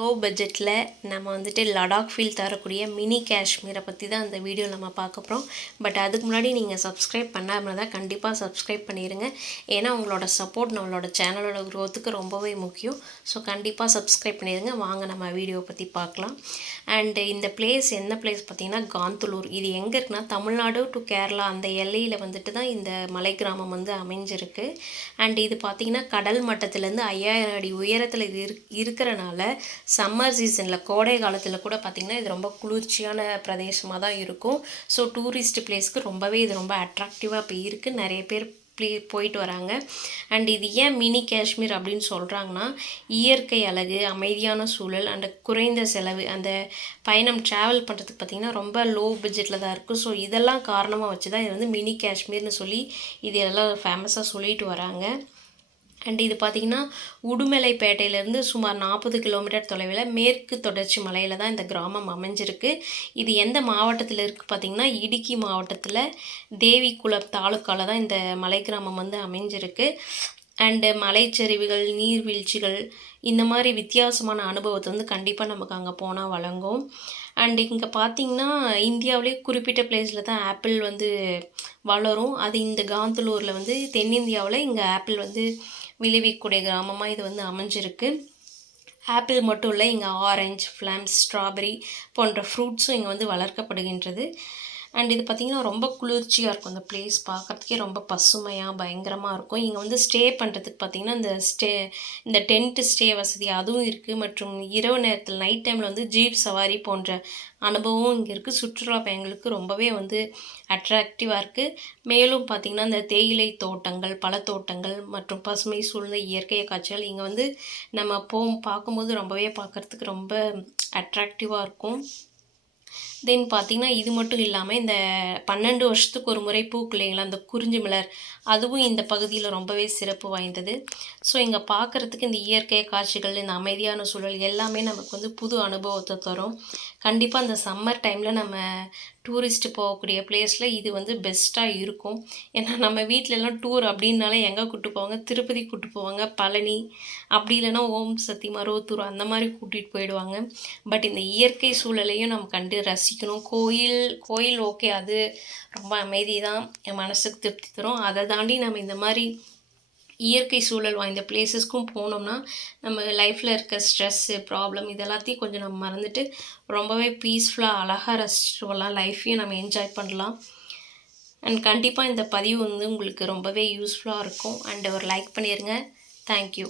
Low பட்ஜெட்டில் நம்ம வந்துட்டு லடாக் ஃபீல் தரக்கூடிய மினி காஷ்மீரை பற்றி தான் அந்த வீடியோ நம்ம பார்க்க போகிறோம். பட் அதுக்கு முன்னாடி நீங்கள் சப்ஸ்கிரைப் பண்ணாமல் தான் கண்டிப்பாக சப்ஸ்கிரைப் பண்ணிடுங்க. ஏன்னா உங்களோட சப்போர்ட் நம்மளோட சேனலோட க்ரோத்துக்கு ரொம்பவே முக்கியம். ஸோ கண்டிப்பாக சப்ஸ்கிரைப் பண்ணிடுங்க. வாங்க நம்ம வீடியோ பற்றி பார்க்கலாம். அண்டு இந்த பிளேஸ் என்ன பிளேஸ் பார்த்திங்கன்னா காந்தலூர். இது எங்கே இருக்குன்னா தமிழ்நாடு டு கேரளா அந்த எல்லையில் வந்துட்டு தான் இந்த மலை கிராமம் வந்து அமைஞ்சிருக்கு. அண்ட் இது பார்த்திங்கன்னா கடல் மட்டத்திலேருந்து 5000 அடி உயரத்தில் இருக்கிறனால சம்மர் சீசனில் கோடை காலத்தில் கூட பார்த்திங்கன்னா இது ரொம்ப குளிர்ச்சியான பிரதேசமாக தான் இருக்கும். ஸோ டூரிஸ்ட் பிளேஸ்க்கு ரொம்பவே இது ரொம்ப அட்ராக்டிவாக இப்போ இருக்குது. நிறைய பேர் போயிட்டு வராங்க. அண்ட் இது ஏன் மினி காஷ்மீர் அப்படின்னு சொல்கிறாங்கன்னா இயற்கை அழகு, அமைதியான சூழல் அண்ட் குறைந்த செலவு, அந்த பயணம் ட்ராவல் பண்ணுறதுக்கு பார்த்திங்கன்னா ரொம்ப லோ பட்ஜெட்டில் தான் இருக்குது. ஸோ இதெல்லாம் காரணமாக வச்சு தான் இது வந்து மினி காஷ்மீர்னு சொல்லி இது எல்லாம் ஃபேமஸாக சொல்லிட்டு வராங்க. அண்ட் இது பார்த்திங்கன்னா உடுமலைப்பேட்டையிலேருந்து சுமார் 40 கிலோமீட்டர் தொலைவில் மேற்கு தொடர்ச்சி மலையில் தான் இந்த கிராமம் அமைஞ்சிருக்கு. இது எந்த மாவட்டத்தில் இருக்குது பார்த்திங்கன்னா இடுக்கி மாவட்டத்தில் தேவிக்குளம் தாலுக்காவில் தான் இந்த மலை கிராமம் வந்து அமைஞ்சிருக்கு. அண்டு மலைச்சரிவுகள், நீர்வீழ்ச்சிகள் இந்த மாதிரி வித்தியாசமான அனுபவத்தை வந்து கண்டிப்பாக நமக்கு அங்கே போனால் வழங்கும். அண்டு இங்கே பார்த்திங்கன்னா இந்தியாவிலே குறிப்பிட்ட பிளேஸில் தான் ஆப்பிள் வந்து வளரும். அது இந்த காந்தலூரில் வந்து தென்னிந்தியாவில் இங்கே ஆப்பிள் வந்து விளைவிக்கக்கூடிய கிராமமாக இது வந்து அமைஞ்சிருக்கு. ஆப்பிள் மட்டும் இல்லை, இங்கே ஆரஞ்சு, ஃப்ளம்ஸ், ஸ்ட்ராபெரி போன்ற ஃப்ரூட்ஸும் இங்கே வந்து வளர்க்கப்படுகின்றது. அண்ட் இது பார்த்திங்கன்னா ரொம்ப குளிர்ச்சியாக இருக்கும். இந்த பிளேஸ் பார்க்குறதுக்கே ரொம்ப பசுமையாக பயங்கரமாக இருக்கும். இங்கே வந்து ஸ்டே பண்ணுறதுக்கு பார்த்திங்கன்னா இந்த டென்ட்டு ஸ்டே வசதி அதுவும் இருக்குது. மற்றும் இரவு நேரத்தில் நைட் டைமில் வந்து ஜீப் சவாரி போன்ற அனுபவம் இங்கே இருக்குது. சுற்றுலா பயணிகளுக்கு ரொம்பவே வந்து அட்ராக்டிவாக இருக்குது. மேலும் பார்த்திங்கன்னா இந்த தேயிலை தோட்டங்கள், பழத்தோட்டங்கள் மற்றும் பசுமை சூழ்ந்த இயற்கை காட்சிகள் இங்கே வந்து நம்ம பார்க்கும்போது ரொம்பவே பார்க்குறதுக்கு ரொம்ப அட்ராக்டிவாக இருக்கும். தென் பார்த்திங்கன்னா இது மட்டும் இல்லாமல் இந்த 12 வருஷத்துக்கு ஒரு முறை பூக்குள்ளைங்களா அந்த குறிஞ்சி மலர், அதுவும் இந்த பகுதியில் ரொம்பவே சிறப்பு வாய்ந்தது. ஸோ இங்கே பார்க்குறதுக்கு இந்த இயற்கை காட்சிகள், இந்த அமைதியான சூழல் எல்லாமே நமக்கு வந்து புது அனுபவத்தை தரும். கண்டிப்பாக அந்த சம்மர் டைமில் நம்ம டூரிஸ்ட்டு போகக்கூடிய பிளேஸில் இது வந்து பெஸ்ட்டாக இருக்கும். ஏன்னா நம்ம வீட்டிலலாம் டூர் அப்படின்னாலே எங்கே கூப்பிட்டு போவாங்க, திருப்பதி கூப்பிட்டு போவாங்க, பழனி, அப்படி இல்லைன்னா ஓம் சக்தி, மருவத்தூர் அந்த மாதிரி கூட்டிகிட்டு போயிடுவாங்க. பட் இந்த இயற்கை சூழலையும் நம்ம கண்டு ரசிக்கணும். கோயில் ஓகே, அது ரொம்ப அமைதி தான், என் மனசுக்கு திருப்தி தரும். அதை தாண்டி நம்ம இந்த மாதிரி இயற்கை சூழல் வாய்ந்த பிளேஸஸ்க்கும் போனோம்னா நம்ம லைஃப்பில் இருக்க ஸ்ட்ரெஸ்ஸு, ப்ராப்ளம் இது எல்லாத்தையும் கொஞ்சம் நம்ம மறந்துட்டு ரொம்பவே பீஸ்ஃபுல்லாக அழகாக ரசிச்சுட்டு வரலாம். லைஃப்பையும் நம்ம என்ஜாய் பண்ணலாம். அண்ட் கண்டிப்பாக இந்த பதிவு வந்து உங்களுக்கு ரொம்பவே யூஸ்ஃபுல்லாக இருக்கும். அண்ட் ஒரு லைக் பண்ணிடுங்க. தேங்க்யூ.